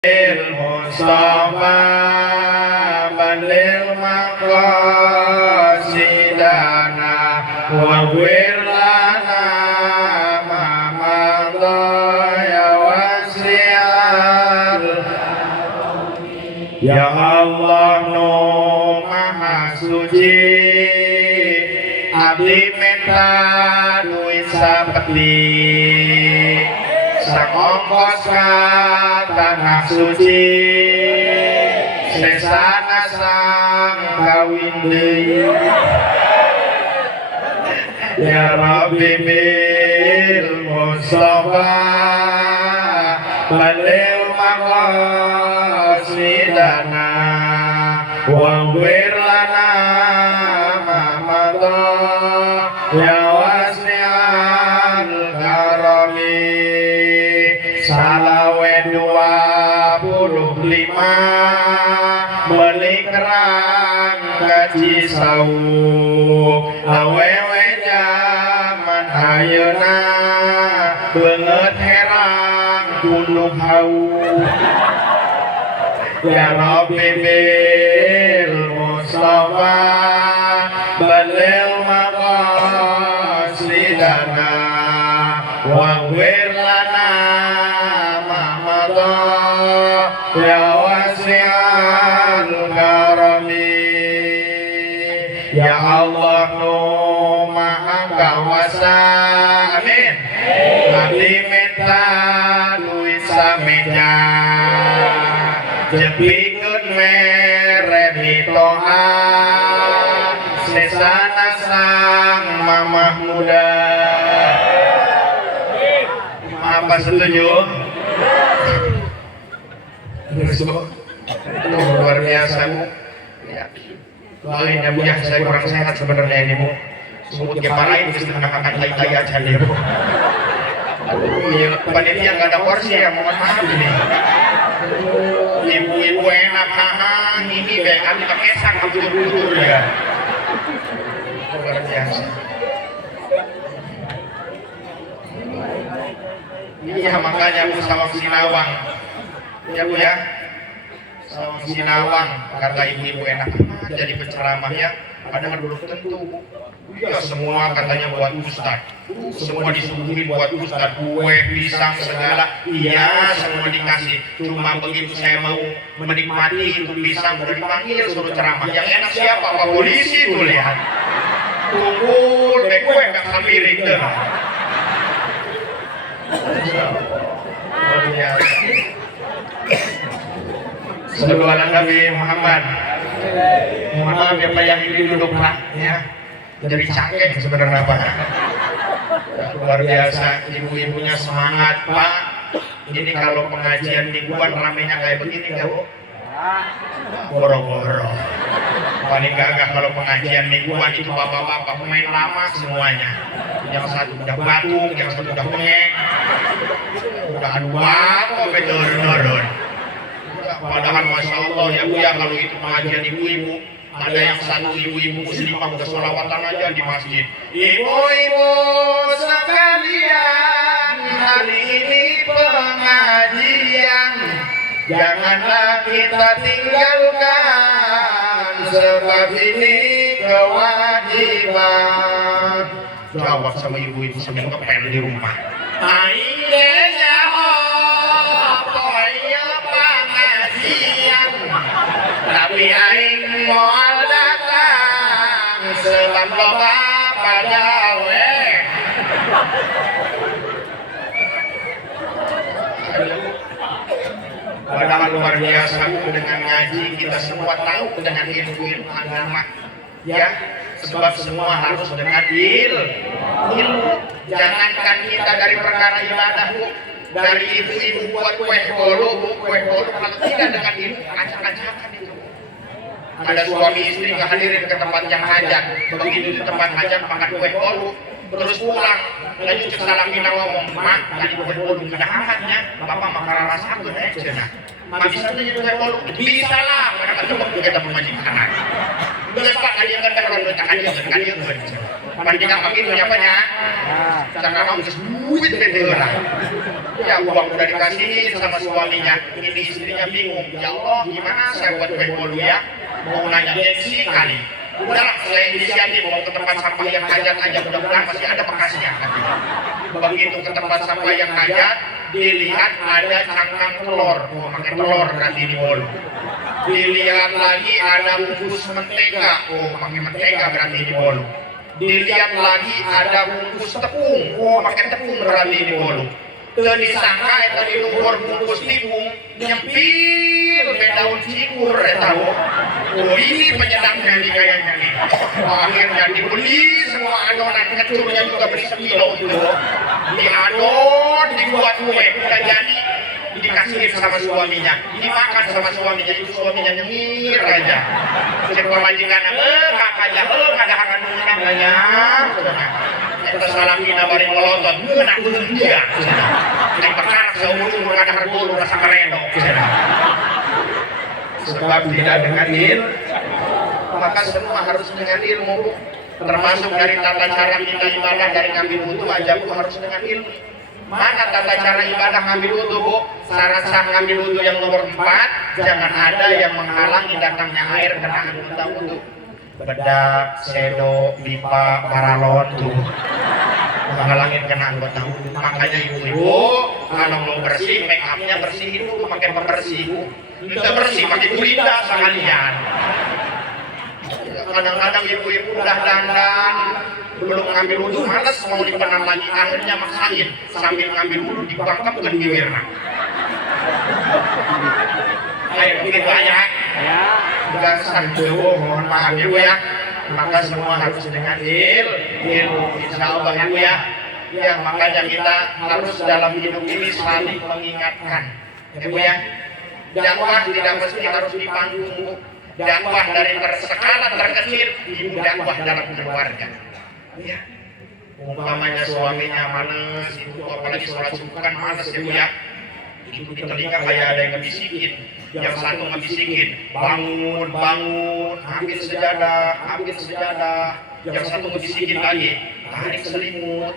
Mustafa balil maqasidana wa wirlana ma madaya wasi'al. Ya Allah nu maha suci, abdi minta duit sapeti sang ongkos ka tanah suci, sesana sang kawin deui. Ya Rabbi bil Mustafa balil maqasidana wa wirlana ma madha ya wasi'al karami. Salawe 25 beli kerang gaji sawu, awewe zaman ayeuna beungeut herang kudu hau. Ya Rabbi bil Mustafa balil maqasidana wa wirlana ya wasi'al karami. Ya Allah nu maha kawasa, amin. Abdi minta duit sameja, jepikeun mere mitoha, sesana sang mamah muda. Apa setuju? Luar biasa Bu. Ya. Doain ya Bu ya, saya kurang sehat sebenarnya ini Bu. Semut kepalain di setengah tai aja deh Bu. Aduh, ya panitia nggak ada porsi ya, mohon maaf ini. Ibu-ibu enak nahan ini kayak kami kekesan hancur-hancur ya. Luar biasa. Iya makanya Bu sama Sinawang. Ya Bu ya, sama Sinawang kata ibu-ibu enak jadi penceramah ya, padahal belum tentu. Ya semua katanya buat Ustad, semua disuguhin buat Ustad, kue, pisang, segala. Iya semua dikasih, cuma begitu saya mau menikmati itu pisang udah dipanggil suruh ceramah. Yang enak siapa? Pak polisi tuh lihat, tunggu deh kue gak sambiring deh. Sallu ala Nabi Muhammad. Mohon maaf ya Pak yang ini duduk Pak ya. Jadi cakek sebenarnya Pak. Luar biasa, ibu-ibunya semangat Pak. Ini kalau pengajian mingguan ramenya kayak begini ya Bu. Boro-boro. Paling gagah kalau pengajian mingguan itu bapak-bapak pemain lama semuanya. Yang satu udah batuk, yang satu udah bengek. Udah adu apa betul-betul. Padahal Masya Allah ya Bu ya, kalau itu pengajian ibu-ibu, ada yang satu ibu-ibu muslimah udah sholawatan aja di masjid. Ibu-ibu sekalian, hari ini pengajian, janganlah kita tinggalkan, sebab ini kewajiban. Jawab sama ibu-ibu sambil ngepel di rumah. Aingnya tapi aing moal datang sebab loba padawe. Padahal luar biasa dengan ngaji kita semua tahu dengan ilmu agama ya, sebab semua harus dengan ilmu. Jangankan kita dari perkara ibadah Bu, dari ibu-ibu buat kue bolu kalau tidak dengan ilmu acak-acakan itu. Ada suami istri nggak hadirin ke tempat yang hajat, begitu di tempat hajat makan kue bolu, terus pulang, lanjut cek salam kita ngomong, Mak, tadi kue bolu nggak hangatnya, Bapak makan rasa aku deh, cina. Mak bisa jadi kue bolu, bisa lah, mereka ketemu kita pemajikan. Udah Pak, kalian kan kalau kalian Panjang begitu ya Pak ya. Cara mau duit dari orang. Ya uang udah dikasih sama suaminya, ini istrinya bingung. Ya Allah, gimana saya buat kue bolu ya? Mau nanya gengsi kali. Udahlah, saya inisiatif mau ke tempat sampah yang hajat aja, mudah-mudahan masih ada bekasnya. Begitu ke tempat sampah yang hajat, dilihat ada cangkang telur. Oh, pakai telur berarti di bolu. Dilihat lagi ada bungkus mentega. Oh, pakai mentega berarti di bolu. Dilihat lagi ada bungkus tepung. Oh, pakai tepung berarti di bolu. Dan disangka itu di luar bungkus tepung nyempil ke daun cikur ya tahu. Oh, ini penyedapnya nih kayaknya nih. Akhirnya dibeli semua adonan kecurnya juga beli sekilo itu. Diadon, dibuat kue, udah jadi. Dikasihin sama suaminya, dimakan sama suaminya, itu suaminya nyengir aja. Cekwa majikan, kak aja, ada hakan mengenang banyak. Kita salah mina bari melotot, mengenang belum dia. Yang berkarak seumur ada hargul, rasa keredok. Sebab tidak dengan ilmu, maka semua harus dengan ilmu. Termasuk dari tata cara kita ibadah, dari ngambil wudhu aja bu harus dengan ilmu. Mana tata cara ibadah ngambil wudhu bu? Syarat sah ngambil wudhu yang nomor 4, jangan ada yang menghalangi datangnya air kena anggota wudhu. Bedak, sedo, pipa, paralon tuh menghalangi kena anggota wudhu. Makanya ibu-ibu kalau mau bersih, make upnya bersih itu pakai pembersih. Kita bersih pakai gurita sekalian. Kadang-kadang ibu-ibu udah dandan belum ngambil wudhu, malas mau dipenam lagi, akhirnya maksain sambil ngambil wudhu dibangkap ke bibirnya. Ayo begitu aja ya, udah santai, mohon maaf ya bu ya. Maka semua harus dengan ilmu, insya Allah ya bu ya. Ya makanya kita harus dalam hidup ini saling mengingatkan ya bu ya. Dakwah tidak mesti harus di panggung bu. Dakwah dari skala terkecil, ibu dakwah dalam keluarga. Ya, umpamanya suaminya males, ibu apalagi sholat subuh kan males ya bu ya. Itu di telinga kayak ada yang ngebisikin, yang satu ngebisikin, bangun, bangun, ambil sejadah, ambil sejadah. Yang satu ngebisikin lagi, tarik selimut,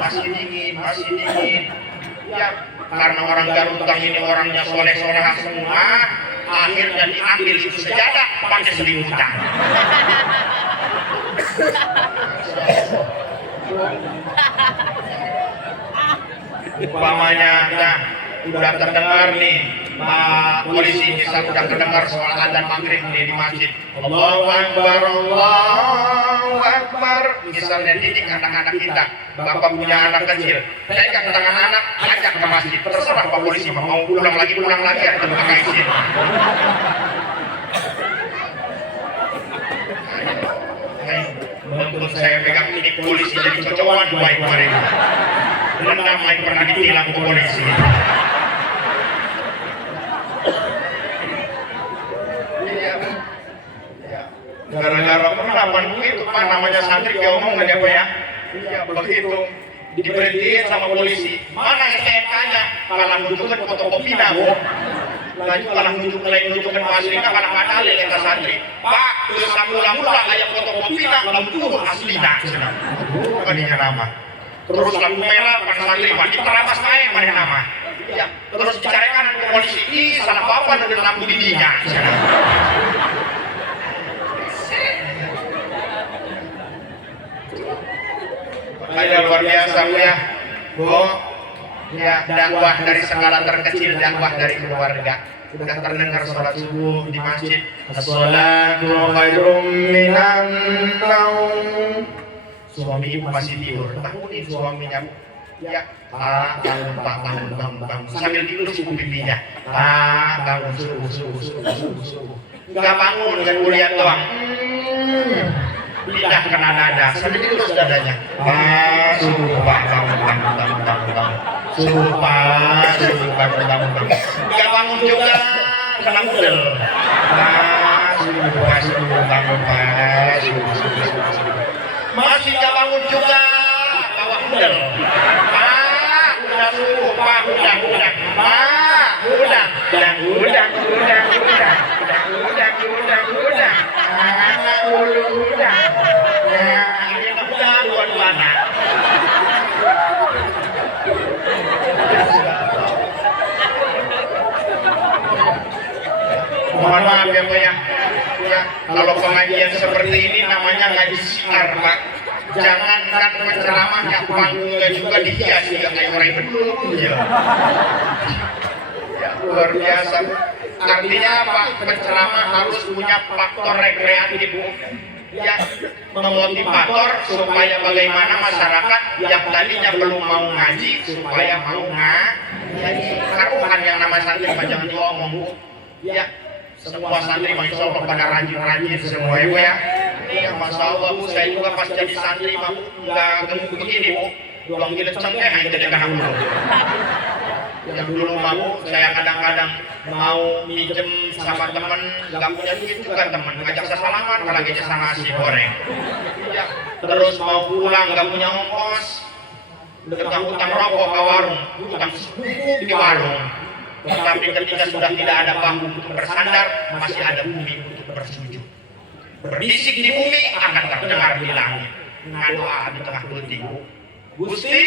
masih dingin, masih dingin. Ya, karena orang Garutang ini orangnya soleh-soleh semua, akhirnya diambil itu sejadah pakai selimutan. Umpamanya, nah, udah terdengar nih, Pak polisi misal udah terdengar soal adzan maghrib nih di masjid. Allahu Akbar, Allahu Akbar. Misalnya didik anak-anak kita, bapak punya anak kecil, pegang tangan anak, ajak ke masjid. Terserah Pak polisi mau pulang lagi atau pakai izin. Menurut saya pegang ini polisi jadi cocokan baik kemarin. Rendam lagi pernah ditilang ke polisi. Gara-gara penerapan itu Pak, namanya santri dia omong nggak apa ya? Iya begitu diberhentiin sama polisi. Mana STNK-nya? Kalah nunjukkan fotokopinya bu. Laju kalah nunjukkan aslinya kalah ngadalil kata santri. Pak, ulang-ulang kayak fotokopinya, lalu aslinya. Bukannya nama. Terus lampu merah pas santri mandi terabas naik mana nama. Ya, terus dicarikan ke polisi ini salah apa dengan lampu didinya. Kayak luar biasa bu ya, bu. Ya, dakwah dari skala terkecil, dakwah dari keluarga. Sudah terdengar sholat subuh di masjid. As-sholatu khairum minan naum. Suami ibu masih tidur, bangunin suaminya. Ya, Pak, bangun. Sambil tidur subuh pipinya. Pak, bangun subuh. Enggak bangun, kan kuliah doang. Lidah kena dada, sambil tidur dadanya. Pak, subuh, Pak, bangun. Subuh, Pak, bangun. Enggak bangun juga, kena mudel. Pak, subuh, bangun, Pak, subuh. Masih gak bangun juga, bawa udang. Udah subuh, Pak, udang. Udang. Anak ulu udang. Ini udah dua-duanya. Mohon maaf ya Pak ya. Ya, kalau pengajian seperti ini namanya ngaji siar Pak. Jangankan penceramahnya, panggungnya juga dihiasi kayak orang betul ya. Ya, luar biasa. Artinya apa? Penceramah harus punya faktor rekreatif Bu. Ya, memotivator supaya bagaimana masyarakat yang tadinya belum mau ngaji supaya mau ngaji. Karuhan yang nama santri jangan diomong Bu. Ya, semua santri masya Allah pada rajin-rajin semua ya Bu ya. Iya masya Allah Bu, saya juga pas jadi santri mah nggak gemuk begini Bu. Doang gila cengkeh hanya jadi kanak dulu. Yang dulu mah Bu, saya kadang-kadang mau minjem sama teman, nggak punya duit juga teman, ngajak saya salaman kalau ngajak sama nasi goreng. Ya, terus mau pulang nggak punya ongkos, utang rokok ke warung, utang buku di warung. Tetapi ketika sudah tidak ada bambu untuk bersandar, masih ada bumi untuk bersujud. Berbisik di bumi akan terdengar di langit. Ngadoa di tengah penting. Gusti,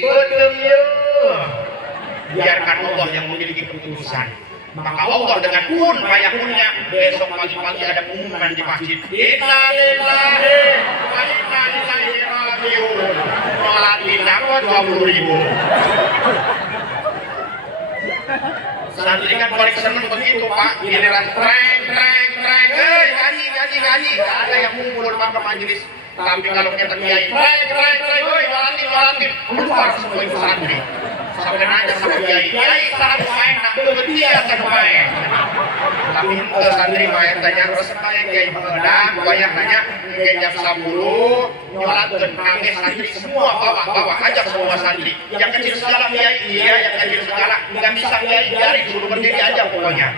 betul ya. Biarkan Allah yang memiliki keputusan. Maka Allah dengan kun payakunnya besok pagi-pagi ada pengumuman di masjid. Inna lillahi wa inna ilaihi raji'un. Melatih narko 20.000. Santri kan paling seneng begitu Pak. Giliran treng. Ngaji. Ada yang ngumpul pada majelis. Tapi kalau kita kiai treng, walatin. Keluar semua itu santri. Sampai nanya sama kiai salah main nak dia tak main. Tapi santri main tanya terus saya kiai mengedan, banyak nanya jam 10 nyolatin nangis santri semua bawa aja semua santri. Yang kecil segala kiai iya, yang kecil segala nggak bisa kiai jari suruh berdiri aja pokoknya.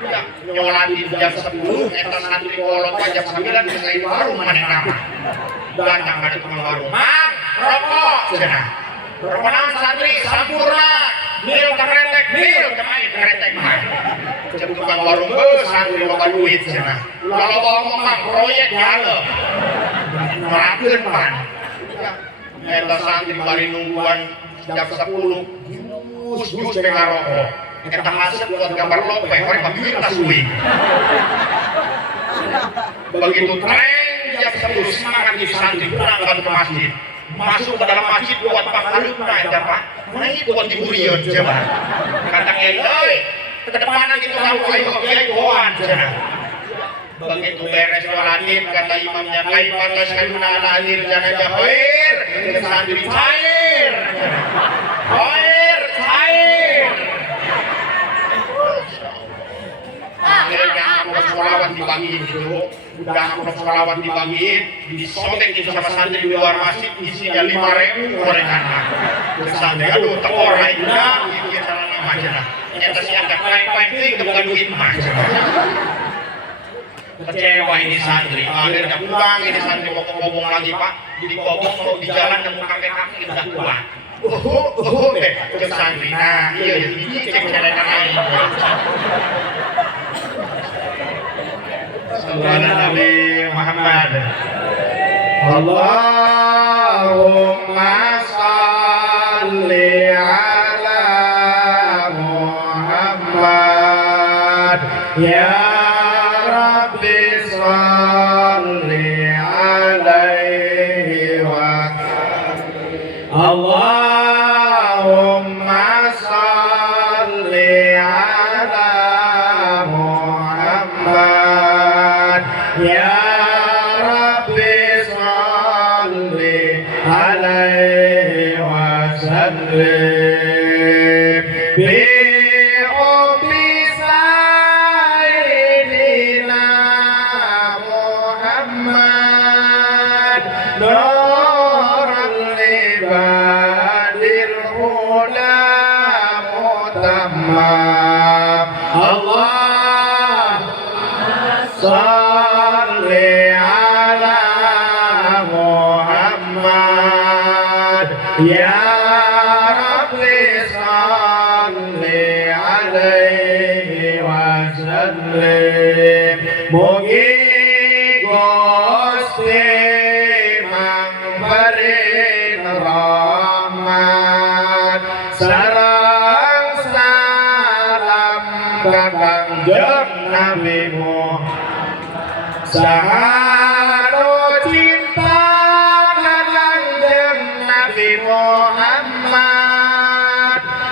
Ya, nyolatin jam 10, entar santri kolot jam 9 selesai baru mana nama. Datang ada tukang warung, mang rokok cina. Permohonan santri sampurna, mil keretek, keretek mah. Jadi tukang warung santri loba duit cina. Kalau bawa memang proyek nyala, melakukan pan. Eta santri bari nungguan jam 10, jus pengen rokok. Eta hasil buat gambar lope, orang pamir suwi. Begitu tren jam 10 semangat di santri berangkat ke masjid. Masuk ke dalam masjid buat pahalun aja Pak. Nah itu buat diburian coba. Kata kiai, ke depan gitu tahu ayo kiai goan sana. Begitu beres sholatin kata imamnya kaifa tasyhaduna lahir jana jahair, ke santri cair. Akhirnya aku sholawat dibagiin dulu. Udah aku sholawat dibagiin, disobek itu sama santri di luar masjid, isinya 5.000 gorengan. Terus santri, aduh tekor aja, gitu cara nama aja lah. Ternyata si agak lain-lain itu bukan duit mah. Kecewa ini santri, akhirnya pulang ini santri mau kebobong lagi Pak, dikobong mau di jalan nemu kakek-kakek udah tua. Cek santri, nah iya ini cek cadangan lain. Sallallahu Nabi Muhammad. Allahumma salli ala Muhammad ya Rabbi salli alaihi wa Allahumma salli ala Muhammad ya Rabbi salli alaihi wa sallim bi hubbi sayyidina Muhammad nuran libadil huda mutammam Allah salli ala Muhammad ya Rabbi salli alaihi wa sallim. Mugi Gusti mangparing rahmat sareng salam Kangjeng Nabi Muhammad Sahado cinta Kangjeng Nabi Muhammad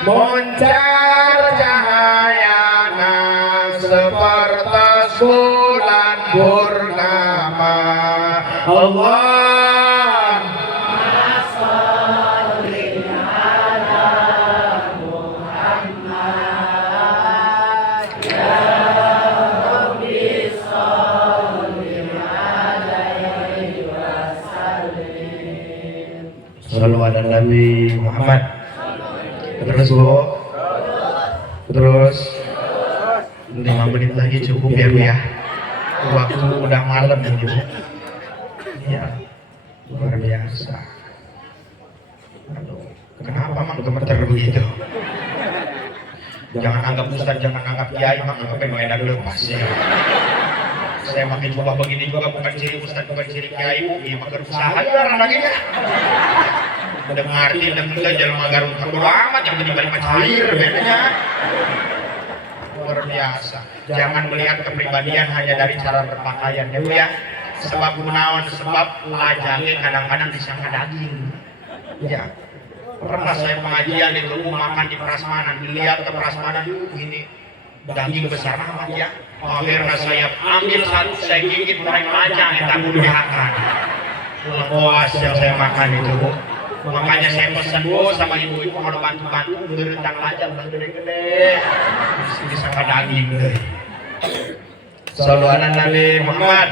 moncar cahayana seperti bulan purnama Allah Sallu ala Nabi Muhammad. Terus Bu. Terus 5 menit lagi cukup ya Bu ya. Waktu udah malam ya Bu. Ya. Luar biasa. Aduh, kenapa Mang gemeter begitu? Jangan anggap ustaz, jangan anggap kiai, Mang anggap main lepas ya. Saya makin coba begini juga bukan ciri ustaz, bukan ciri kiai Bu. Iya makin usaha ya lagi ya. Udah ngerti, udah enggak jalan magarung terlalu amat yang menyebar cair bedanya. Luar biasa. Jangan melihat kepribadian hanya dari cara berpakaian ya Bu ya. Sebab gunawan, sebab lajangnya kadang-kadang disangka daging. Ya. Pernah saya pengajian itu makan di prasmanan, dilihat ke prasmanan ini daging besar amat ya. Akhirnya saya ambil satu, saya gigit mereka lajang yang tak boleh makan. Puas yang saya makan itu Bu. Makanya saya pesan Bu sama ibu-ibu kalau bantu-bantu berentang lajang gede-gede bisa daging deh. Sallu ala Nabi Muhammad.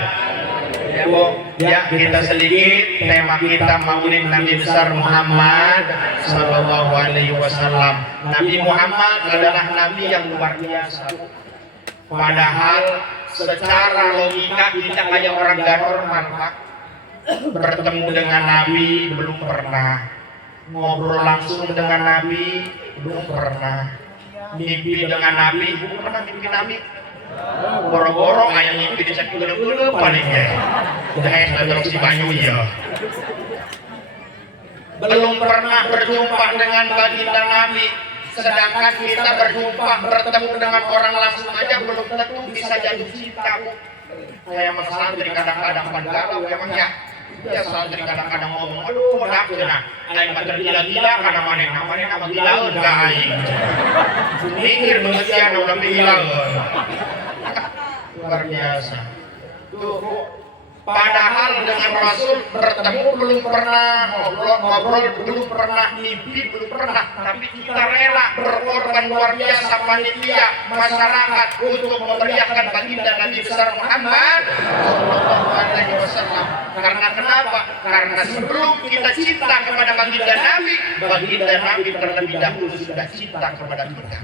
Ya Bu, ya kita sedikit tema kita Maulid Nabi besar Muhammad sallallahu alaihi wasallam. Nabi Muhammad adalah nabi yang luar biasa. Padahal secara logika kita kayak orang gak normal Pak. Bertemu dengan Nabi belum pernah, ngobrol langsung dengan Nabi belum pernah, mimpi dengan Nabi belum pernah mimpi Nabi. Boro-boro kayak mimpi di cek gede-gede palingnya. Kayak terus di banyu ya. Belum pernah berjumpa dengan baginda Nabi, sedangkan kita bertemu dengan orang langsung aja belum tentu bisa jatuh cinta Bu. Kayak mas santri kadang-kadang galau emang ya. Ya santri kadang-kadang ngomong, aduh maaf ya, aing pacar gila-gila karena namanya nama gila enggak aing. Mikir mengejar udah gila. Luar biasa. Tuh, padahal dengan Rasul bertemu belum pernah, ngobrol belum pernah, mimpi belum pernah, tapi kita rela berkorban luar biasa panitia masyarakat untuk memeriahkan baginda Nabi besar Muhammad sallallahu alaihi wasallam. Karena kenapa? Karena sebelum kita cinta kepada baginda Nabi terlebih dahulu sudah cinta kepada kita.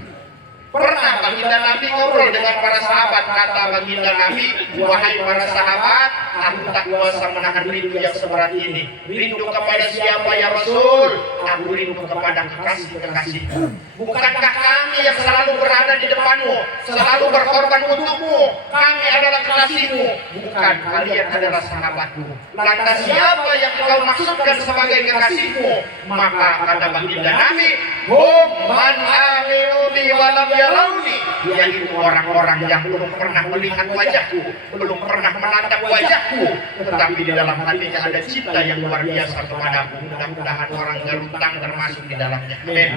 Pernah baginda Nabi ngobrol dengan para sahabat, kata baginda Nabi, wahai para sahabat, aku tak kuasa menahan rindu yang seberat ini. Rindu kepada siapa ya Rasul? Aku rindu kepada kekasih-kekasihku. Bukankah kami yang selalu berada di depanmu, selalu berkorban untukmu? Kami adalah kekasihmu. Bukan, kalian adalah sahabatmu. Lantas siapa yang kau maksudkan sebagai kekasihmu? Maka kata baginda Nabi, hum man aminu bi walam yarauni, yaitu orang-orang yang belum pernah melihat wajahku, belum pernah menatap wajahku, tetapi di dalam hatinya ada cinta yang luar biasa kepadaku. Mudah-mudahan orang Garuntang termasuk di dalamnya. Amin.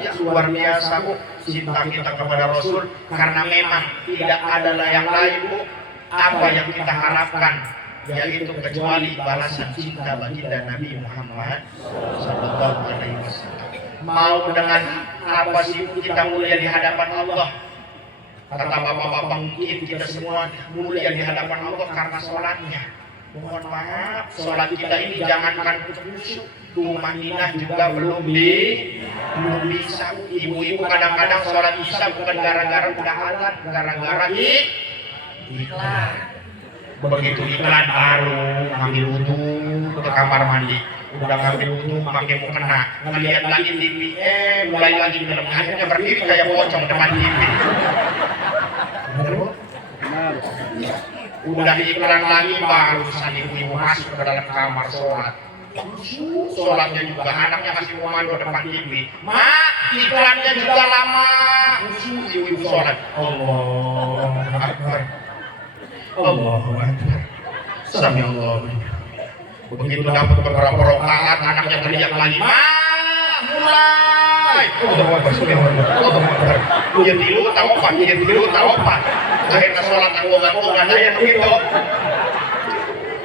Ya, luar biasa Bu, cinta kita kepada Rasul, karena memang tidak ada yang lain Bu apa yang kita harapkan, yaitu kecuali balasan cinta baginda Nabi Muhammad sallallahu alaihi wasallam. Mau dengan apa sih kita mulia di hadapan Allah? Kata bapak-bapak mungkin kita semua mulia di hadapan Allah karena sholatnya. Mohon maaf, sholat kita ini jangankan khusyuk, tumaninah juga belum bisa. Ibu-ibu kadang-kadang sholat isya bukan gara-gara udah azan, gara-gara iklan. Begitu iklan baru ngambil wudu ke kamar mandi, udah ngambil wudu pakai mukena, ngeliat lagi TV, mulai lagi film, akhirnya berdiri kayak pocong depan TV. Udah iklan lagi barusan ibu-ibu masuk ke dalam kamar sholat. Sholatnya juga anaknya kasih komando depan TV. Mak, iklannya juga lama. Ibu-ibu sholat. Allahu Akbar. Allahu Akbar. Sami Allah. Begitu dapat beberapa rakaat, anaknya teriak lagi, mulai. Allahu Akbar. Allahu Akbar. Dia tilu tahu apa? Akhirnya sholat tanggungan aja begitu.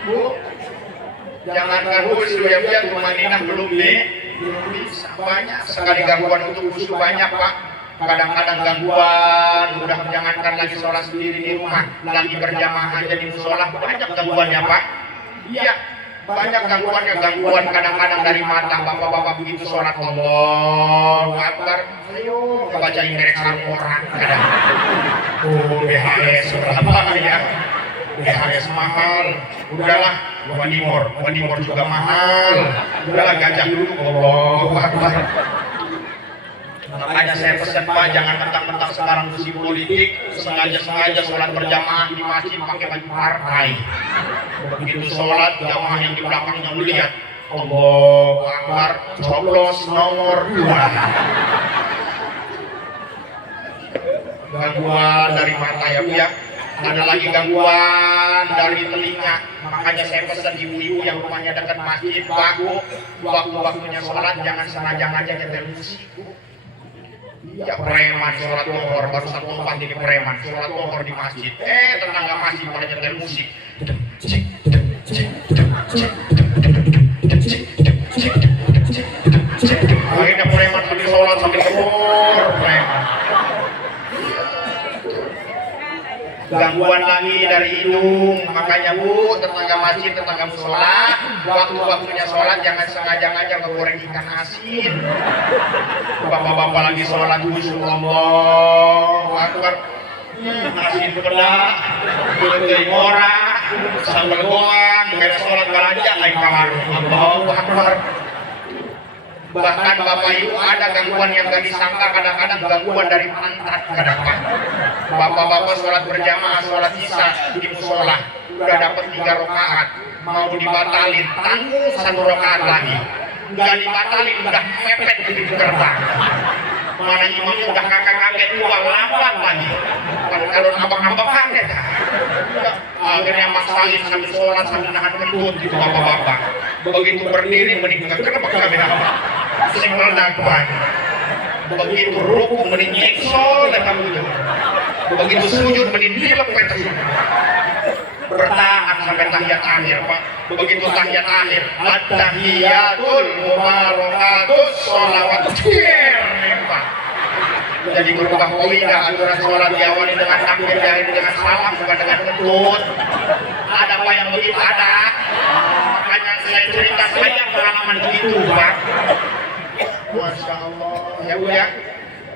Bu, jangankan khusyuk ya, tumaninah belum bisa. Banyak sekali gangguan untuk khusyuk banyak Pak. Kadang-kadang gangguan, udah jangankan lagi sholat sendiri di rumah, lagi berjamaah aja di musola, banyak gangguannya Pak. Iya, banyak gangguan kadang-kadang dari mata. Bapak-bapak begitu sholat, Allahu Akbar, ayo bacain merek sarung orang. BHS berapa ya? BHS mahal, udahlah Wadimor juga mahal, udahlah gajah dulu. Allahu Akbar. Makanya saya pesan Pak, jangan mentang-mentang sekarang musim politik sengaja sholat berjamaah di masjid pakai baju partai. Begitu sholat, jamaah yang di belakangnya melihat, Allahu Akbar, coblos nomor 2. Gangguan dari mata ya Bu ya. Ada lagi gangguan dari telinga. Makanya saya pesan ibu-ibu yang rumahnya dekat masjid, waktu-waktunya sholat jangan sengaja nyetel musik Bu. Ya preman sholat zuhur, barusan lompat jadi preman sholat zuhur di masjid. Tetangga masjid pada nyetel musik. Akhirnya preman sambil sholat sambil kebur preman. Gangguan lagi dari hidung, makanya Bu, tetangga masjid, tetangga musola, waktu-waktunya sholat jangan sengaja ngegoreng ikan asin. Bapak-bapak lagi sholat khusyuk, Allahu Akbar, asin pedak, kulit mora, sambal goang, beres sholat belanja lain kamar. Allahu Akbar. Bahkan Bapak Ibu ada gangguan yang gak disangka, kadang-kadang gangguan dari pantat kadang-kadang. Bapak-bapak sholat berjamaah, sholat isya di musola, udah dapat 3 rakaat, mau dibatalin, tanggung 1 rakaat lagi. Gak dibatalin, udah mepet di gerbang. Mana imamnya udah kakek-kakek tua, lambat lagi. Kalau abang-abang kaget. Akhirnya maksain sambil sholat, sambil nahan kentut gitu bapak-bapak. Begitu berdiri meninggal, kenapa kami nampak? Sing meledak. Begitu rukuk meninggal, begitu sujud meninggal, bertahan sampai tahiyat akhir Pak. Begitu tahiyat akhir, at-tahiyatul mubarakatus sholawat Pak. Jadi berubah poinnya, aturan sholat diawali dengan takbir, diakhiri dengan salam, bukan dengan kentut. Ada Pak yang begitu ada. Makanya saya cerita saya pengalaman begitu Pak. Masya Allah, ya Bu ya,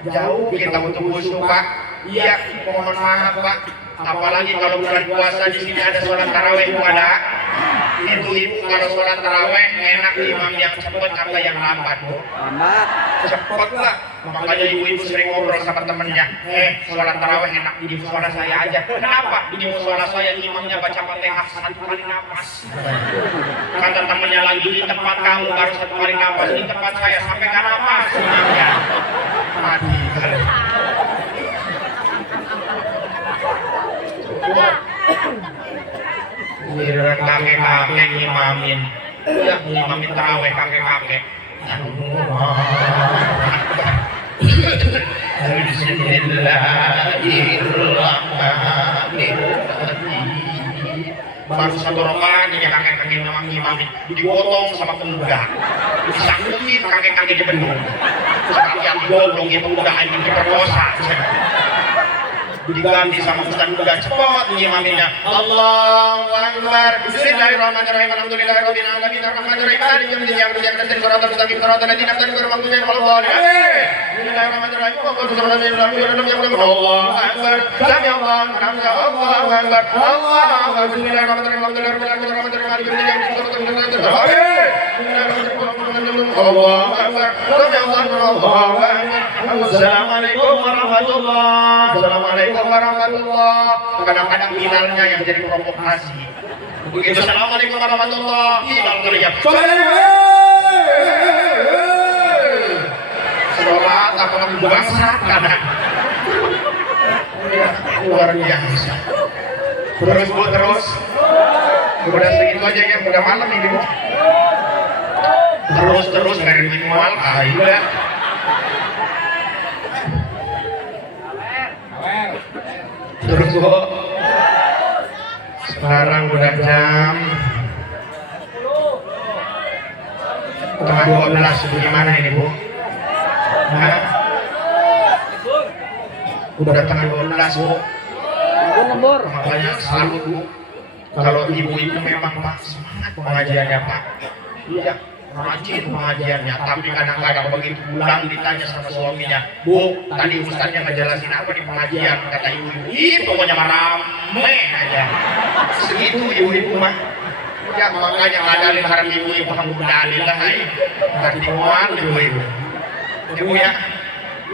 jauh kita butuh khusyuk Pak. Iya, mohon maaf Pak. Apalagi kalau bulan puasa di sini ada sholat taraweh Bu ada. Ibu-ibu kalau sholat taraweh enak imam yang cepat apa yang lambat Bu? Lambat. Cepat lah. Makanya ibu-ibu sering ngobrol sama temennya. Sholat taraweh enak di musola saya aja. Kenapa? Di musola saya imamnya baca Fatihah 1 kali nafas. Kata temennya lagi di tempat kamu baru 1 kali nafas, di tempat saya sampai nggak nafas imamnya. Mati. Kakek-kakek ngimamin, ya ngimamin taraweh kakek-kakek. Baru 1 rakaat ini kakek-kakek ngimamin, dipotong sama pemuda, disangkutin kakek-kakek di bendung. Sekalian digodong ya pemuda ini diperkosa. Diganti sama ustaz muda, cepat ngimaminnya. Allahu Akbar. Bismillahirrahmanirrahim. Alhamdulillahirabbil alamin. Arrahmanirrahim. Maliki yaumiddin. Iyyaka na'budu wa iyyaka nasta'in. Shiratal mustaqim. Shiratal ladzina an'amta 'alaihim ghairil maghdubi 'alaihim waladdallin. Bismillahirrahmanirrahim. Allahu Akbar. Sami Allahu liman hamidah. Allahu Akbar. Allahu Akbar. Bismillahirrahmanirrahim. Alhamdulillahirabbil alamin. Arrahmanirrahim. Maliki yaumiddin. Iyyaka na'budu wa iyyaka nasta'in. Allahu Akbar. Sami Allahu Allahu Akbar. Assalamualaikum warahmatullahi wabarakatuh. Kadang-kadang finalnya yang jadi provokasi. Begitu assalamualaikum warahmatullahi final teriak. Sholat apa bangsa kadang. luar biasa. Terus Bu, terus. Udah segitu aja ya, udah malam ini Bu. Terus dari minimal, udah. Terus Bu. Sekarang udah jam setengah 12, bagaimana ini Bu? Hah? Udah setengah 12 Bu. Makanya salut Bu. Kalau ibu-ibu memang Pak semangat pengajiannya Pak. Iya, rajin pengajiannya. Tapi kadang-kadang begitu pulang ditanya sama suaminya, Bu, tadi ustaznya ngejelasin apa di pengajian? Kata ibu-ibu, ih pokoknya rame aja. Segitu ibu-ibu mah. Ya makanya ngadalin harap ibu-ibu kamu dalil lah. Berarti mual ibu-ibu. Ibu ya.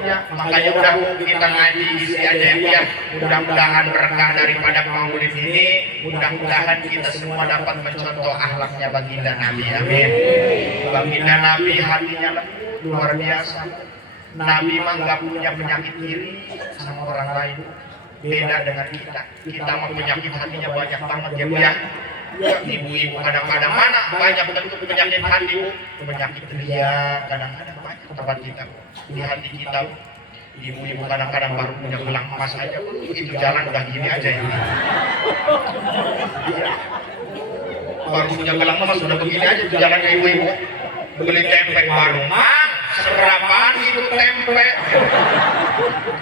Ya, makanya udah kita ngaji isi aja ya. Mudah-mudahan berkah daripada maulid ini, mudah-mudahan kita semua dapat mencontoh akhlaknya baginda Nabi. Amin. Baginda Nabi hatinya luar biasa. Nabi mah nggak punya penyakit iri sama orang lain. Beda dengan kita. Kita mah penyakit hatinya banyak banget ya Bu ya. Ya, ibu-ibu kadang-kadang mana banyak bentuk penyakit hati Bu. Penyakit ria kadang-kadang banyak tempat kita di hati kita. Ibu-ibu kadang-kadang baru punya gelang emas aja, begitu jalan udah gini aja ini. Baru punya gelang emas udah begini aja jalan ke ibu-ibu. Beli tempe warung, seberapaan itu tempe?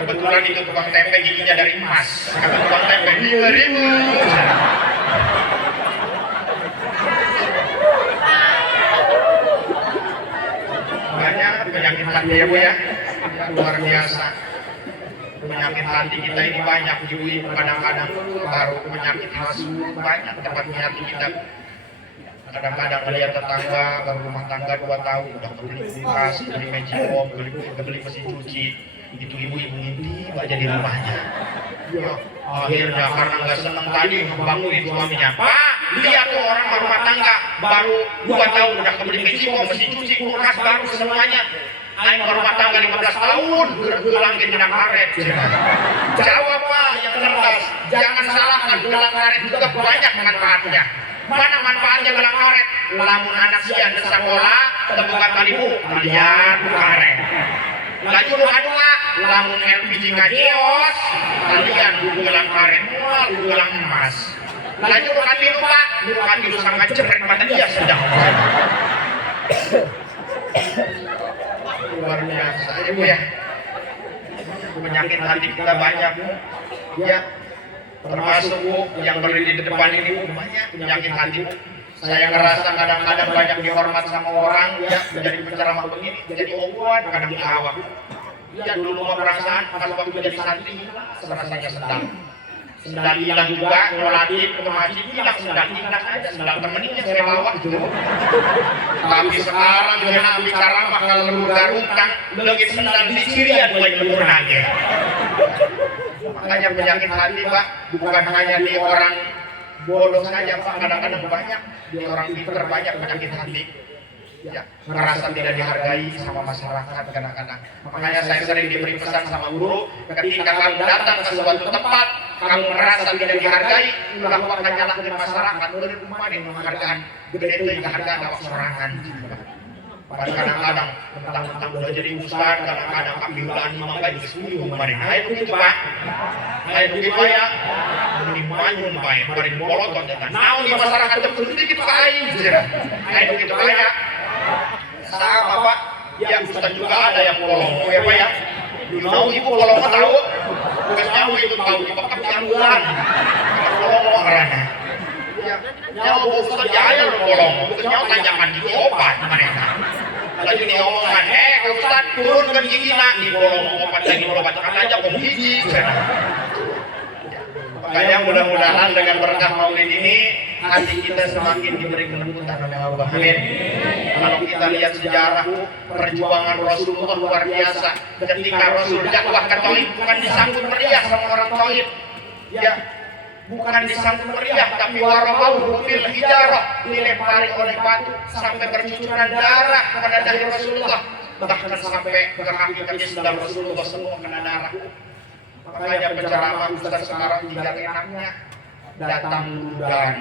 Kebetulan itu tukang tempe giginya dari emas. Kata tukang tempe 5.000. Penyakit hati ya Bu ya, luar biasa. Penyakit hati kita ini banyak ibu-ibu kadang-kadang baru penyakit hasut banyak tempat hati kita. Kadang-kadang melihat tetangga baru rumah tangga 2 tahun udah beli kulkas, beli magicom, beli mesin cuci, itu ibu-ibu ngintip aja di rumahnya. Ya, akhirnya karena nggak senang tadi bangunin suaminya, Pak, lihat tuh orang rumah tangga baru 2 tahun udah beli magicom, mesin cuci, kulkas baru semuanya. Aing rumah tangga 15 tahun, gelang gelang karet. Jawab Pak yang cerdas, jangan salahkan gelang karet juga banyak manfaatnya. Mana manfaatnya gelang karet? Lamun anak sian di sekolah, tebukan kalimu, kalian karet. Laju dua, lamun LPG ngajios, kalian gelang karet, gelang emas. Laju bukan tilu sangat jepret mata dia sedang. Luar biasa ya Bu ya. Penyakit hati kita banyak ya, termasuk Bu yang berdiri di depan ini Bu, banyak penyakit hati Bu. Saya ngerasa kadang-kadang banyak dihormat sama orang ya, menjadi penceramah begini jadi obat kadang diawak ya. Dulu mau perasaan pas waktu jadi santri rasanya sedang hilang juga, ngelatin ke masjid hilang sedang aja, sedang temennya saya bawa gitu. Tapi sekarang juga Nabi ceramah kalau lembur garutan lagi sendal di Syria buat lembur aja. Makanya penyakit hati Pak bukan hanya di orang bodoh saja Pak, kadang-kadang banyak di orang pintar banyak penyakit hati. Ya, merasa tidak dihargai sama masyarakat kadang-kadang. Makanya saya sering diberi pesan sama guru, ketika kamu datang ke suatu tempat, kamu merasa tidak dihargai, lakukan nyalakan di masyarakat, beri rumah yang menghargaan, gede itu yang kehargaan awak sorangan. Padahal kadang-kadang tentang udah jadi ustaz, kadang-kadang kami ulang imam gaji ke-10 kemarin. Ayo begitu Pak, ayo begitu ya. Ini manyun Pak, kemarin boloton dengan. Nah di masyarakat itu sedikit Pak ayo begitu Pak ya. Sama Pak, yang ustaz juga ada yang polong, ya Pak ya. Mau ibu polong tahu, bukan nyawa itu tahu di bakap yang bulan. Polong orangnya. Nyawa ustaz jaya polong, bukan nyawa tanjakan di obat mereka. Lagi nih omongan, ustaz turunkan gigi nak di polong obat lagi obat aja kok gigi. Makanya mudah-mudahan dengan berkah maulid ini hati kita semakin diberi kelembutan oleh Allah. Amin. Kalau kita lihat sejarah perjuangan Rasulullah luar biasa. Ketika Rasul dakwah ke Thaif bukan disambut meriah sama orang Thaif. Ya, bukan disambut meriah tapi warabahu bil hijarah, dilempari oleh batu sampai bercucuran darah kepada dahi Rasulullah. Bahkan sampai ke kaki sendal Rasulullah semua kena darah. Makanya penceramah Ustaz sekarang tidak enaknya datang dan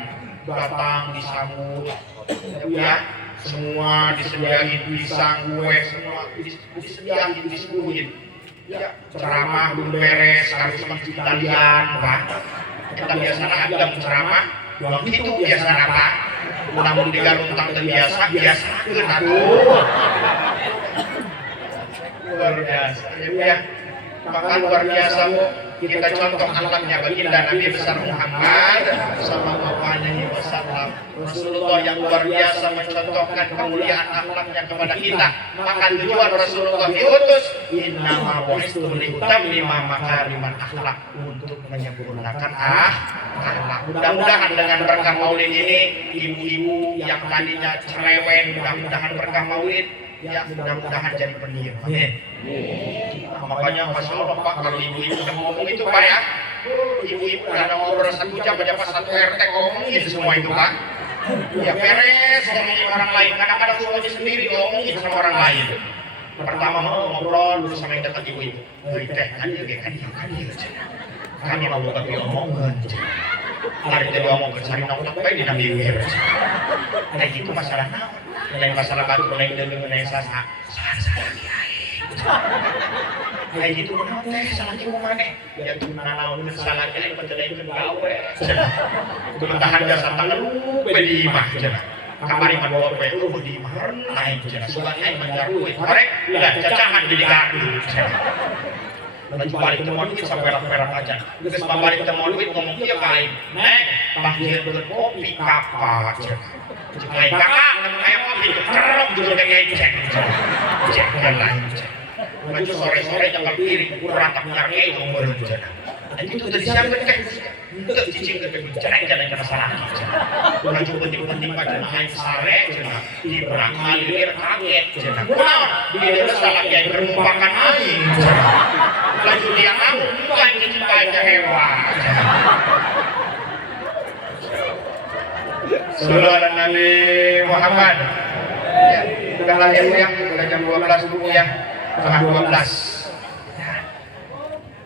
datang disambut, ya, semua disediain pisang, kue, semua disediain, disuguhin. Ya, ceramah belum beres, harus masjid talian, kan? Kita biasanya ada ceramah, doang itu biasanya apa? Namun di Garuntang terbiasa, biasa atuh. Luar biasa, ya. Maka luar biasa bu, kita contoh akhlaknya baginda Nabi besar Muhammad sallallahu alaihi wasallam. Rasulullah yang luar biasa mencontohkan kemuliaan akhlaknya kepada kita. Maka tujuan Rasulullah diutus innama bu'istu liutammima makarimal akhlak, untuk menyempurnakan akhlak. Mudah-mudahan dengan berkah Maulid ini ibu-ibu yang tadinya cerewet mudah-mudahan berkah Maulid ya mudah-mudahan jadi pendiam. Amin. Makanya Masya Allah Pak, kalau ibu-ibu udah ngomong itu Pak ya, ibu-ibu udah ada ngobrol 1 jam aja pas 1 RT ngomongin semua itu Pak. Ya beres ngomongin orang lain, kadang-kadang suami sendiri ngomongin sama orang lain. Pertama mau ngobrol dulu sama yang dekat ibu-ibu. Teh, kami mau buka diomongin. Hari itu diomongin, cari nongkrong baik di Nabi Wira. Kayak gitu masalahnya. Lain masalah baru, lain dengan yang salah kayak gitu kenapa teh salahnya mau mana ya tuh nanaon salahnya yang penting itu gawe kementahan jasa tangan lu bedi mah cenah kamari mah bawa pe lu bedi mah naik cenah sugannya menjaruit korek enggak cacahan jadi gaduh cenah lagi balik ke duit sampai perak-perak aja geus balik ke duit ngomong kieu kain nek panggilkeun kopi kapa cenah lain kakak kayak kopi cerok dulu kayak cek dan lain maju sore-sore jangan piring ratak nyarnya itu merencan itu tadi siapa teh untuk cicing ke bicara jangan kena salah maju penting-penting pada naik sare cenah di berangkali lir kaget cenah kunaon di desa salah yang bermumpakan aing lanjut dia kamu bukan nyimpannya hewan Sallallahu alaihi Nabi Muhammad ya udah lahir ya udah jam 12 dulu ya setengah 12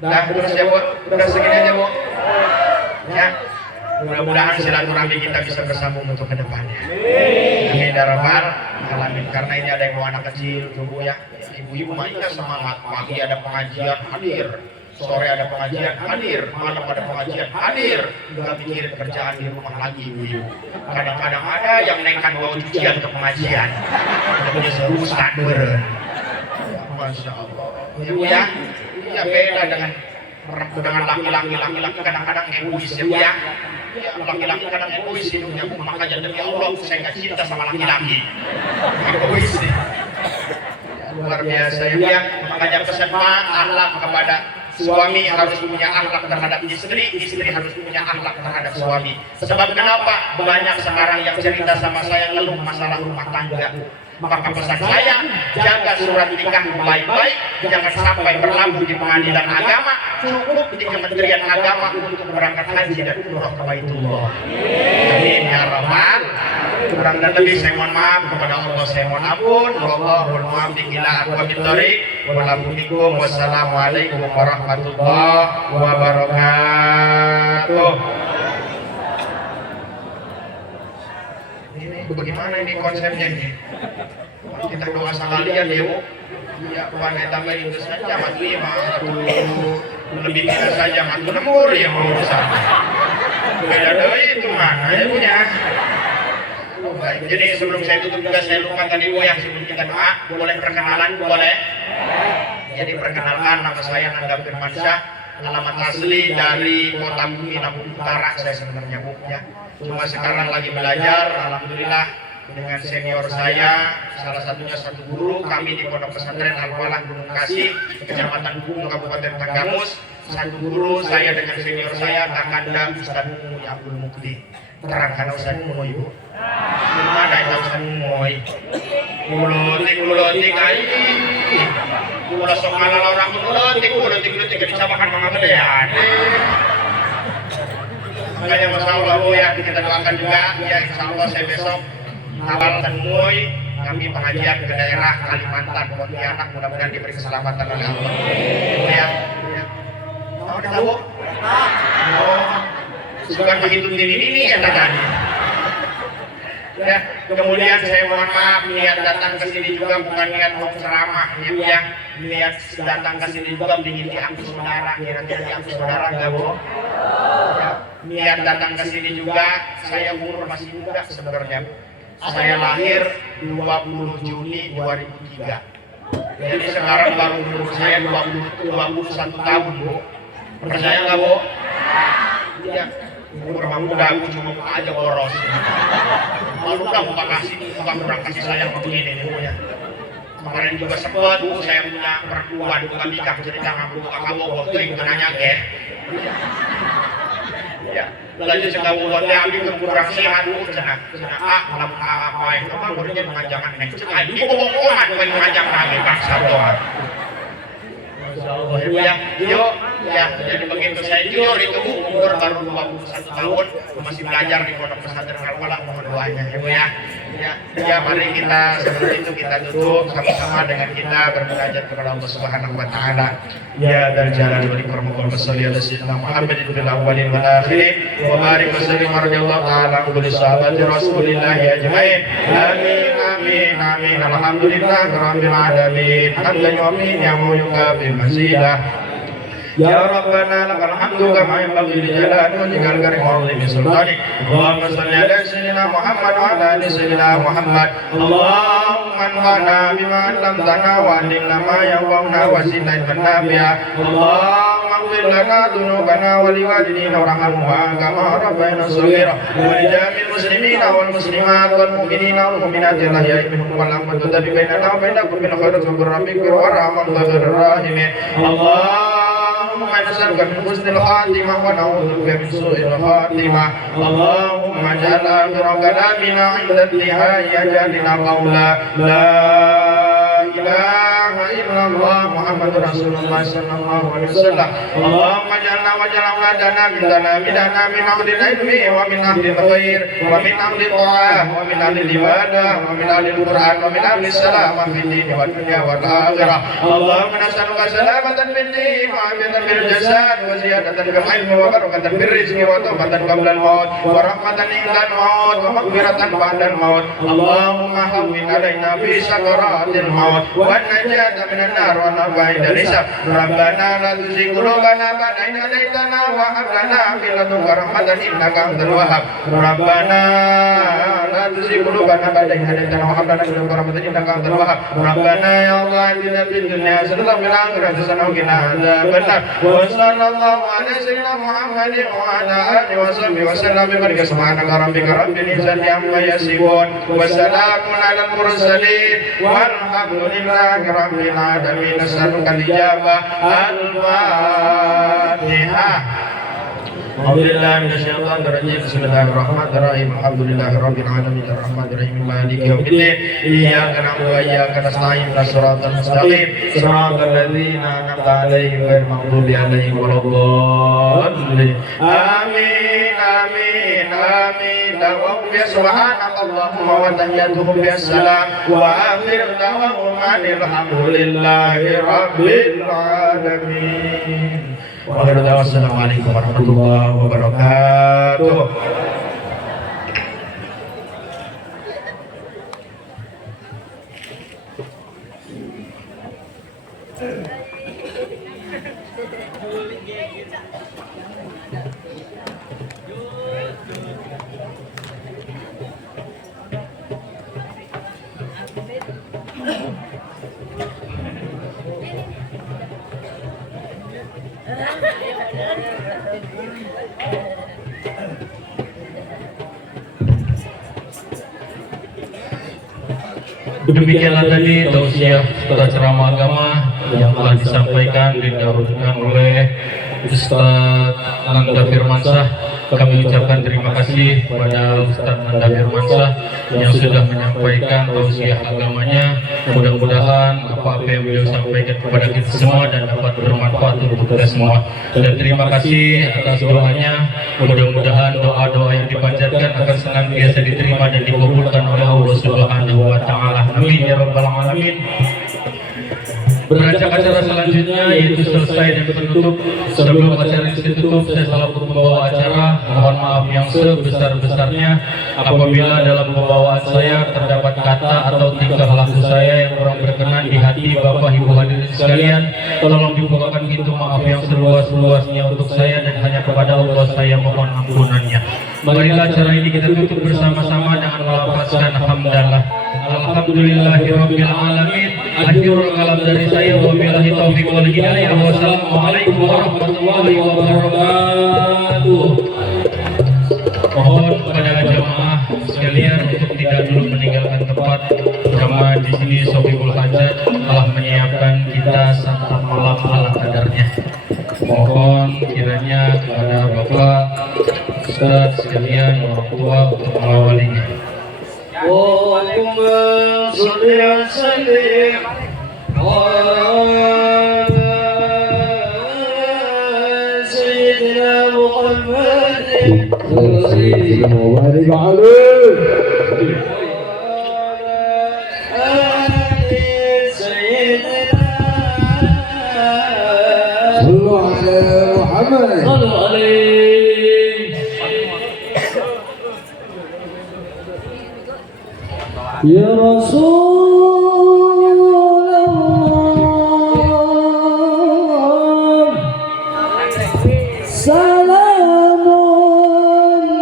dah terus ya bu udah segini aja bu ya mudah-mudahan silaturahmi kita bisa bersambung untuk kedepannya amin ya rabbal alamin karena ini ada yang mau anak kecil tuh bu ya ibu-ibu mainnya semangat pagi ada pengajian hadir sore ada pengajian hadir malam ada pengajian hadir nggak mikirin kerjaan di rumah lagi ibu-ibu kadang-kadang ada yang nekat bawa cucian ke pengajian punya serusak beren Masya Allah. Ibu ya, ya beda dengan laki-laki kadang-kadang egois ya Bu ya. Laki-laki kadang egois hidupnya Bu, makanya demi Allah saya nggak cinta sama laki-laki. Egois nih. Luar biasa ya Bu ya. Makanya pesan akhlak kepada suami harus punya akhlak terhadap istri, istri harus punya akhlak terhadap suami. Sebab kenapa? Banyak sekarang yang cerita sama saya ngeluh masalah rumah tangga. Maka pesan saya, jaga surat nikah baik-baik, jangan sampai berlabuh di pengadilan agama, cukup di Kementerian Agama untuk berangkat haji dan umroh ke Baitullah. Amin ya rabbal. Kurang dan lebih saya mohon maaf kepada Allah, saya mohon ampun. Wallahul muwaffiq ila aqwamit thoriq. Wassalamualaikum warahmatullahi wabarakatuh. Bagaimana ini konsepnya ini? Kita doa sekalian ya Bu. Ya pandai tambah itu saja mat 5 lebih kita saja mat 6 ya mau besar. Beda deui itu mana ya punya. Jadi sebelum saya tutup juga saya lupa tadi Bu ya sebelum kita doa boleh perkenalan boleh. Jadi perkenalkan nama saya Nanda Firmansyah, alamat asli dari Kota Bumi Lampung Utara saya sebenarnya Bu ya. Cuma sekarang lagi belajar, alhamdulillah dengan senior saya, salah satunya satu guru kami di Pondok Pesantren Al-Falah Gunung Kasih, Kecamatan Gunung Kabupaten Tanggamus. Satu guru saya dengan senior saya, Kakanda Ustaz Mumu Abdul Mukti. Terangkan Ustaz Mumu Ibu. Mana itu Ustaz Mumu? Kulotik aja. Kulo sok ngalah orang kulotik dicapakan mga gedean. Makanya Masya Allah Bu ya kita doakan juga ya Insya Allah saya besok awal temui kami pengajian ke daerah Kalimantan Pontianak mudah-mudahan diberi keselamatan oleh Allah ya. Tahu tahu? Oh, suka begitu ini ya tadi. Ya, kemudian saya mohon maaf niat datang ke sini juga bukan niat mau ceramah ya Bu ya. Niat datang ke sini juga ingin diambil saudara, kira-kira diambil saudara enggak Bu? Ya, niat datang ke sini juga saya umur masih muda sebenarnya. Saya lahir 20 Juni 2003. Jadi sekarang baru umur saya 21 tahun Bu. Percaya nggak Bu? Iya. Umur muda aku cuma buka aja boros. Malu dah buka kurang kasih sayang begini nih Bu ya. Kemarin juga sempat Bu saya punya mertua buka nikah cerita ngaku kamu waktu itu nanya ke. Ya. Lanjut saya buat dia ambil kurang sehat Bu cenah. Malam apa yang kamu berinya mengajarkan nek. Ini bohongan mengajar lagi paksa doang. Ya, yuk, ya, jadi begitu saya jujur itu umur baru 21 tahun masih belajar di pondok pesantren Al-Falah, mohon doanya ya Bu ya. Ya, mari kita seperti itu kita tutup sama-sama dengan kita bermunajat kepada Allah Subhanahu wa taala. Ya dari jalan wali Muhammad sallallahu alaihi wasallam Muhammadin bil awwalin wal akhirin wa barik wa sallim radhiyallahu ta'ala an sahabati Rasulillah ajmain. Amin amin amin. Alhamdulillah rabbil alamin. Hamdan wa minna yukafi masidah. Ya Rabbana lakal hamdu kama yanbaghi li jalali wajhikal karim wa 'azimi sultanik. Allahumma shalli ala sayyidina Muhammad wa ala ali sayyidina Muhammad. Allahumma anfa'na bima 'allamtana wa 'allimna ma yanfa'una wa zidna ilman nafi'a. Allahumma ighfir lana dhunubana wa liwalidina warhamhum kama rabbayana shaghira wa li jami'il muslimina wal muslimat wal mu'minina wal mu'minati al-ahya'i minhum wal amwat wa tabi bainana wa bainakum bil khairi wa rabbika wa rahmatir rahimin. اللهم نسألك من حسن الخاتمة ونعوذ بك من سوء الخاتمة. اللهم اجعل آخر كلامنا عند انتهاء أجلنا قولا لا إله إلا الله محمد رسول الله صلى الله عليه وسلم. اللهم اجعلنا واجعل أولادنا بدنا من أهل العلم ومن أهل الخير ومن أهل الطاعة ومن أهل العبادة ومن أهل القرآن ومن أهل السلامة في الدين والدنيا والآخرة. اللهم نسألك سلامة في الدين وعافية في الجسد وزيادة في العلم وبركة في الرزق وتوبة قبل الموت ورحمة عند الموت ومغفرة بعد الموت. اللهم هون علينا في سكرات الموت والنجاة من النار والنفع عند الحساب. ربنا لا تزغ قلوبنا بعد إذ هديتنا وهب لنا من لدنك رحمة إنك أنت الوهاب. ربنا لا تزغ قلوبنا بعد إذ هديتنا وهب لنا من لدنك رحمة إنك أنت الوهاب. ربنا يا الله آتنا في الدنيا حسنة وفي الآخرة حسنة وقنا عذاب النار. وصلى الله على سيدنا محمد وعلى آله وصحبه وسلم. ببارك سبحانك ربك رب العزة عما يصفون وسلام على المرسلين والحمد لله رب العالمين. نسألك الإجابة. الفاتحة. أعوذ بالله من الشيطان الرجيم. بسم الله الرحمن الرحيم. الحمد لله رب العالمين الرحمن الرحيم مالك يوم الدين. إياك نعبد وإياك نستعين اهدنا الصراط المستقيم صراط الذين أنعمت عليهم غير المغضوب عليهم ولا الضالين. آمين آمين آمين. دعواهم سبحانك اللهم وتحياتهم بالسلام وآخر دعواهم أن الحمد لله رب العالمين. Wassalamualaikum warahmatullahi wabarakatuh. Demikianlah tadi tausiah serta ceramah agama yang telah disampaikan dan diarahkan oleh Ustaz Nanda Firmansyah. Kami ucapkan terima kasih kepada Ustaz Nanda Firmansyah yang sudah menyampaikan tausiah agamanya. Mudah-mudahan apa yang beliau sampaikan kepada kita semua dan dapat bermanfaat untuk kita semua. Dan terima kasih atas doanya. Mudah-mudahan doa-doa yang dipanjatkan akan senantiasa diterima dan dikabulkan oleh Allah Subhanahu wa taala. Amin ya rabbal alamin. Beranjak acara selanjutnya yaitu selesai dan penutup. Sebelum acara ditutup, saya selaku pembawa acara mohon maaf yang sebesar-besarnya apabila dalam pembawaan saya terdapat kata atau tingkah laku saya yang kurang berkenan di hati Bapak Ibu hadirin sekalian. Tolong dibukakan pintu maaf yang seluas-luasnya untuk saya dan hanya kepada Allah saya mohon ampunannya. Marilah acara ini kita tutup bersama-sama dengan melafazkan hamdalah. Alhamdulillahirabbil alamin. Akhirul kalam dari saya, wabillahi taufiq wal hidayah. Wassalamualaikum warahmatullahi wabarakatuh. Mohon kepada jamaah sekalian untuk tidak dulu meninggalkan tempat. Jamaah di sini Sohibul Hajat telah menyiapkan kita santap malam ala kadarnya. Mohon kiranya kepada Bapak Ustaz sekalian orang tua untuk mengawalinya. Allahumma sholli wa sallim ala sayyidina Muhammadin wa ali sayyidina sallu ala Muhammad sallu alaihi. Ya Rasulullah, salamun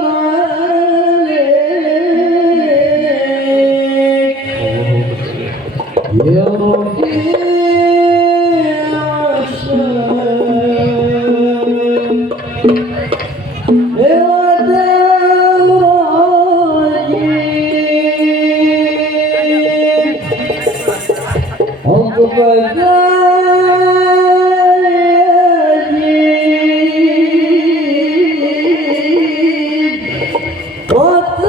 alaik, ya Rafi'ash Syam, ya What